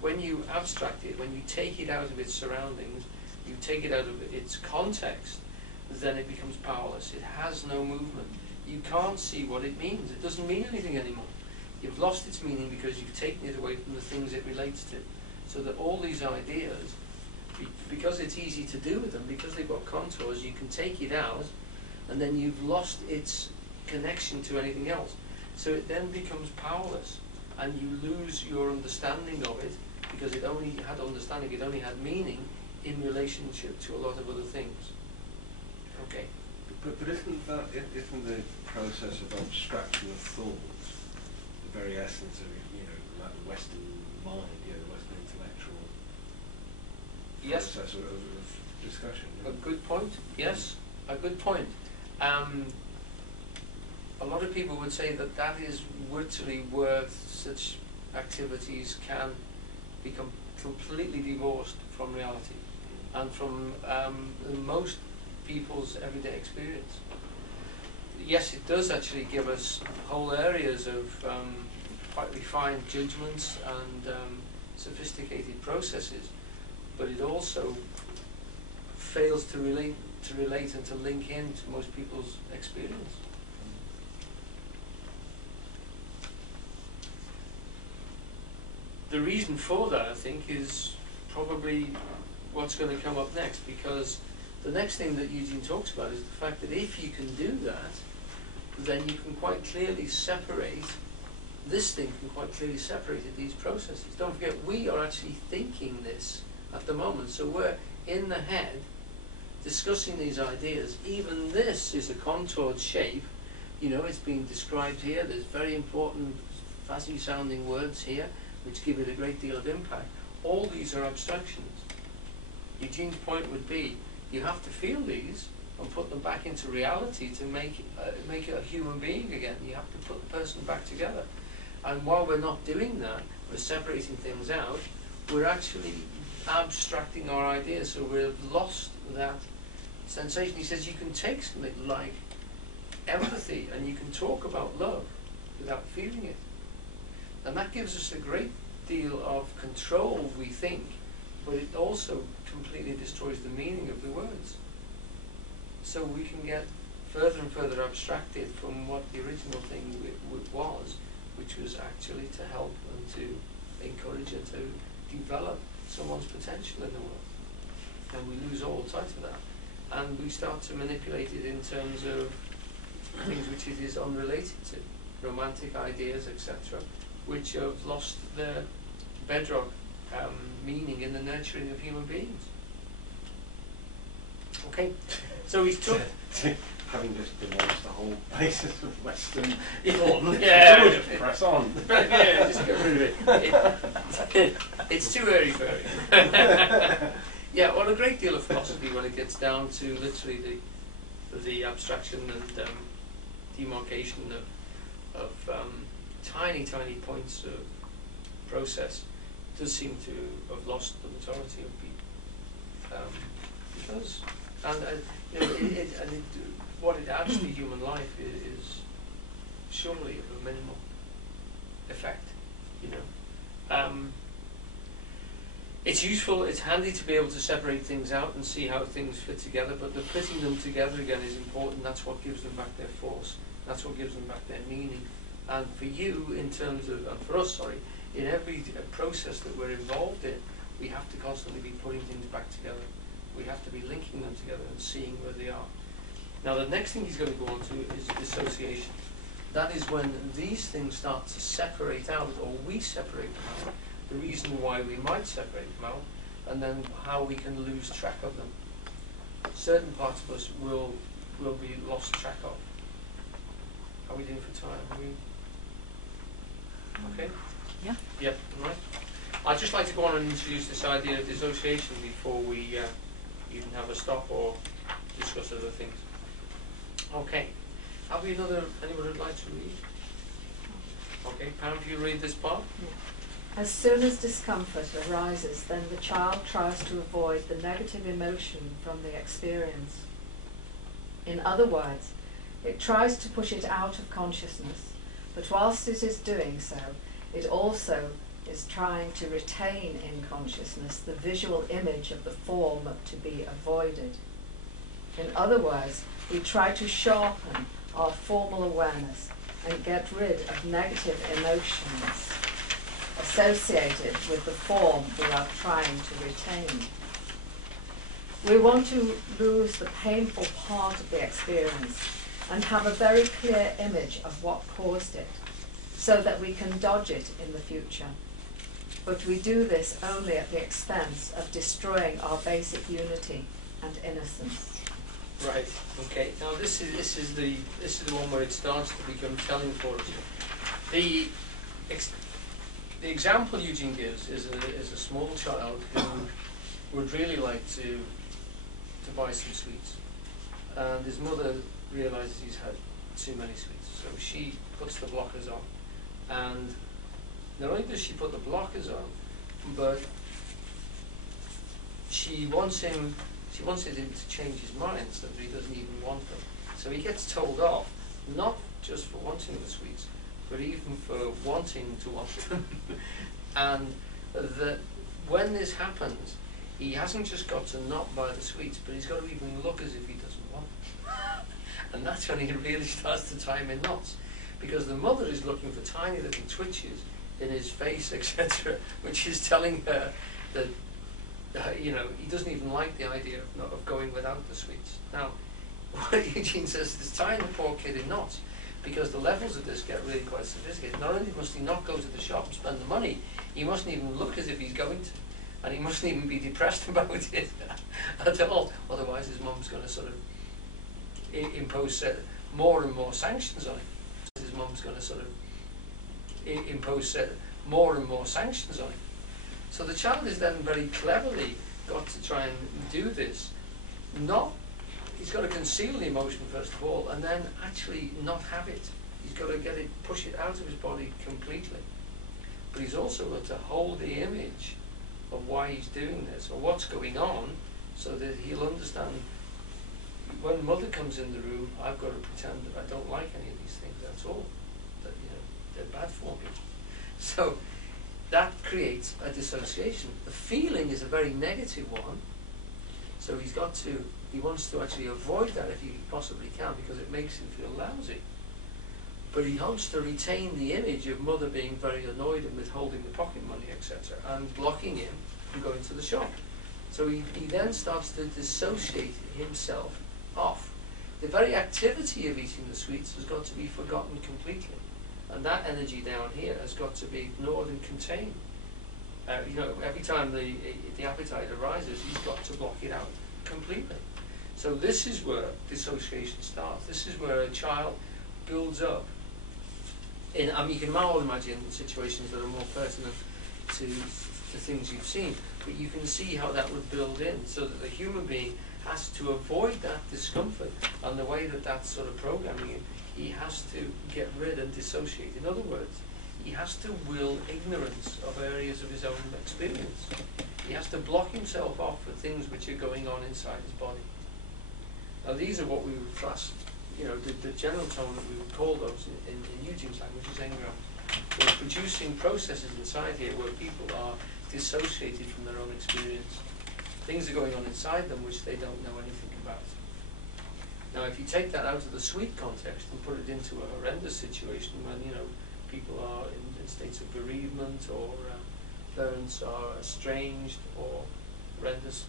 when you abstract it, when you take it out of its surroundings, you take it out of its context, then it becomes powerless. It has no movement. You can't see what it means. It doesn't mean anything anymore. You've lost its meaning because you've taken it away from the things it relates to. So that all these ideas, because it's easy to do with them, because they've got contours, you can take it out, and then you've lost its connection to anything else. So it then becomes powerless, and you lose your understanding of it, because it only had understanding, it only had meaning in relationship to a lot of other things. Okay. But isn't the process of abstraction of thought the very essence of, like the Western mind, the Western intellectual process of discussion? A good point. Yes, a good point. A lot of people would say that that is virtually where such activities can become completely divorced from reality and from most people's everyday experience. Yes, it does actually give us whole areas of quite refined judgments and sophisticated processes, but it also fails to relate and to link in to most people's experience. the reason for that, I think, is probably what's going to come up next, because the next thing that Eugene talks about is the fact that if you can do that, then you can quite clearly separate, this thing can quite clearly separate these processes. Don't forget, we are actually thinking this at the moment, so we're in the head discussing these ideas. Even this is a contoured shape, you know, it's being described here. There's very important fuzzy sounding words here which give it a great deal of impact. All these are abstractions. Eugene's point would be, you have to feel these and put them back into reality to make it a human being again. You have to put the person back together. And while we're not doing that, we're separating things out, we're actually abstracting our ideas, so we've lost that sensation. He says you can take something like empathy and you can talk about love without feeling it. And that gives us a great deal of control, we think, but it also completely destroys the meaning of the words. So we can get further and further abstracted from what the original thing was, which was actually to help and to encourage and to develop someone's potential in the world. And we lose all sight of that. And we start to manipulate it in terms of things which it is unrelated to, romantic ideas, etc., which have lost their bedrock meaning in the nurturing of human beings. Okay, so we took... Having just demolished the whole basis of Western thought. Yeah, press on. Yeah, just get rid of it. It's too early for it. Yeah, well, a great deal of philosophy when it gets down to literally the abstraction and demarcation of tiny points of process does seem to have lost the majority of people. Because, you know, what it adds to human life is surely of a minimal effect, you know. It's useful, it's handy to be able to separate things out and see how things fit together, but the putting them together again is important. That's what gives them back their force. That's what gives them back their meaning. And for you, in terms of, and for us, sorry, in every process that we're involved in, we have to constantly be putting things back together. We have to be linking them together and seeing where they are. Now the next thing he's going to go on to is dissociation. That is when these things start to separate out, or we separate them out, the reason why we might separate them out, and then how we can lose track of them. Certain parts of us will be lost track of. How are we doing for time? Are we okay? Yeah. Yep, right. I'd just like to go on and introduce this idea of dissociation before we even have a stop or discuss other things. Okay. Have we anyone who'd like to read? Okay, Pam, if you read this part. Yeah. As soon as discomfort arises, then the child tries to avoid the negative emotion from the experience. In other words, it tries to push it out of consciousness, but whilst it is doing so, it also is trying to retain in consciousness the visual image of the form to be avoided. In other words, we try to sharpen our formal awareness and get rid of negative emotions associated with the form we are trying to retain. We want to lose the painful part of the experience and have a very clear image of what caused it, so that we can dodge it in the future. But we do this only at the expense of destroying our basic unity and innocence. Right. Okay. Now this is the one where it starts to become telling for us. The example Eugene gives is a small child who would really like to buy some sweets, and his mother realizes he's had too many sweets, so she puts the blockers on, and not only does she put the blockers on, but she wants him to change his mind so that he doesn't even want them. So he gets told off, not just for wanting the sweets, but even for wanting to want them. And that when this happens, he hasn't just got to not buy the sweets, but he's got to even look as if he doesn't want them. And that's when he really starts to tie him in knots, because the mother is looking for tiny little twitches in his face, etc., which is telling her that you know, he doesn't even like the idea of going without the sweets. Now, what Eugene says is tying the poor kid in knots, because the levels of this get really quite sophisticated. Not only must he not go to the shop and spend the money, he mustn't even look as if he's going to, and he mustn't even be depressed about it at all. Otherwise, his mum's going to sort of impose more and more sanctions on him. His mum's going to sort of impose more and more sanctions on him. So the child is then very cleverly got to try and do this. He's got to conceal the emotion first of all, and then actually not have it. He's got to push it out of his body completely. But he's also got to hold the image of why he's doing this, or what's going on, so that he'll understand when mother comes in the room, I've got to pretend that I don't like any of these things, that's all. That, you know, they're bad for me. So that creates a dissociation. The feeling is a very negative one, so he wants to actually avoid that if he possibly can, because it makes him feel lousy. But he hopes to retain the image of mother being very annoyed and withholding the pocket money, etc., and blocking him from going to the shop. So he then starts to dissociate himself off. The very activity of eating the sweets has got to be forgotten completely. And that energy down here has got to be ignored and contained. You know, every time the appetite arises, he's got to block it out completely. So this is where dissociation starts. This is where a child builds up. You can all imagine situations that are more pertinent to the things you've seen, but you can see how that would build in, so that the human being has to avoid that discomfort, and the way that that's sort of programming him, he has to get rid and dissociate. In other words, he has to will ignorance of areas of his own experience. He has to block himself off for things which are going on inside his body. Now these are what we would class, you know, the general tone that we would call those in Eugene's language is engram. We're producing processes inside here where people are dissociated from their own experience. Things are going on inside them which they don't know anything about. Now if you take that out of the sweet context and put it into a horrendous situation when, you know, people are in states of bereavement, or parents are estranged, or horrendous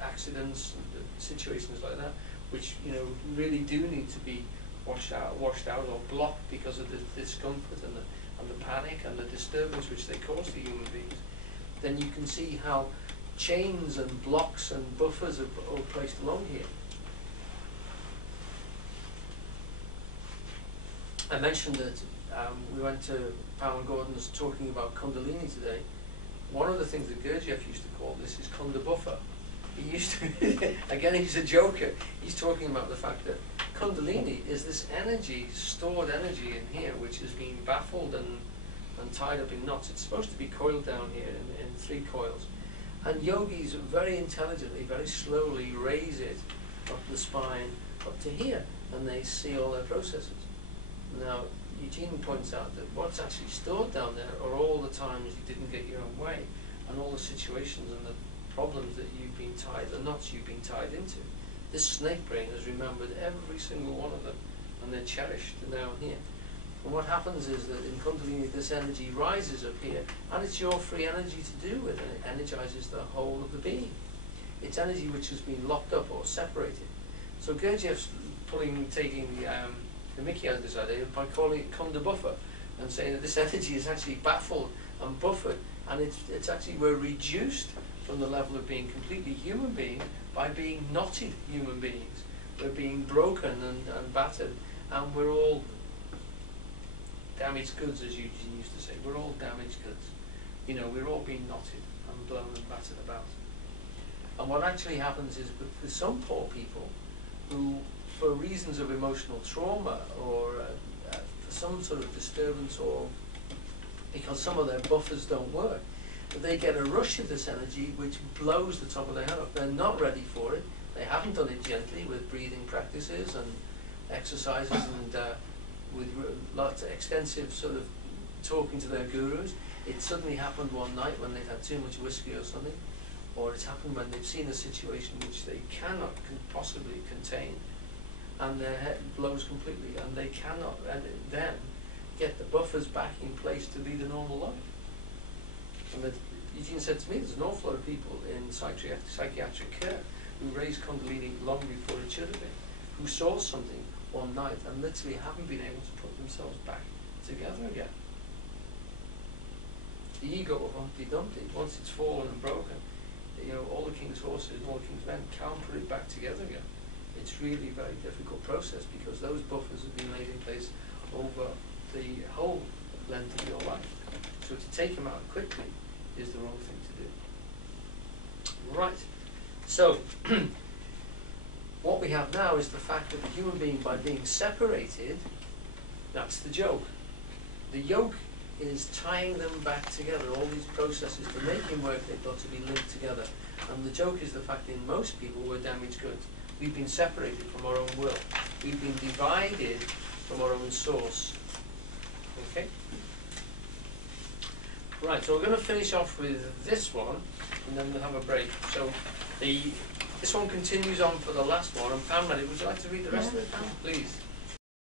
accidents and situations like that, which, you know, really do need to be washed out or blocked because of the discomfort and the panic and the disturbance which they cause to human beings, then you can see how chains and blocks and buffers are all placed along here. I mentioned that we went to Pam and Gordon's talking about Kundalini today. One of the things that Gurdjieff used to call this is Kunda buffer. He used to, again, he's a joker. He's talking about the fact that Kundalini is this energy, stored energy in here, which has been baffled and tied up in knots. It's supposed to be coiled down here in 3 coils. And yogis very intelligently, very slowly raise it up the spine, up to here, and they see all their processes. Now, Eugene points out that what's actually stored down there are all the times you didn't get your own way, and all the situations and the problems that you've been tied, the knots you've been tied into. This snake brain has remembered every single one of them, and they're cherished down here. And what happens is that in Kundalini this energy rises up here, and it's your free energy to do with, and it energizes the whole of the being. It's energy which has been locked up or separated. So Gurdjieff's taking the Mickey out of this idea by calling it Kunda buffer, and saying that this energy is actually baffled and buffered, and it's actually, we're reduced from the level of being completely human being by being knotted human beings. We're being broken and battered, and we're all damaged goods, as Eugene used to say. We're all damaged goods. You know, we're all being knotted and blown and battered about. And what actually happens is with some poor people who, for reasons of emotional trauma, or for some sort of disturbance, or because some of their buffers don't work, they get a rush of this energy which blows the top of their head off. They're not ready for it. They haven't done it gently with breathing practices and exercises and with lots of extensive sort of talking to their gurus. It suddenly happened one night when they've had too much whiskey or something, or it's happened when they've seen a situation which they cannot possibly contain, and their head blows completely, and they cannot, and then get the buffers back in place to lead a normal life. And Eugene said to me, there's an awful lot of people in psychiatric care who raised Kundalini long before it should have been, who saw something one night and literally haven't been able to put themselves back together again. The ego of Humpty Dumpty, once it's fallen and broken, you know, all the king's horses and all the king's men can't put it back together again. It's really a very difficult process because those buffers have been laid in place over the whole length of your life. So to take them out quickly is the wrong thing to do. Right. So what we have now is the fact that the human being, by being separated, that's the joke. The yoke is tying them back together. All these processes to make him work, they've got to be linked together. And the joke is the fact that in most people we're damaged goods. We've been separated from our own will. We've been divided from our own source. Okay? Right, so we're going to finish off with this one, and then we'll have a break. So this one continues on for the last one, and Pam, would you like to read the rest of it, Pam? Please.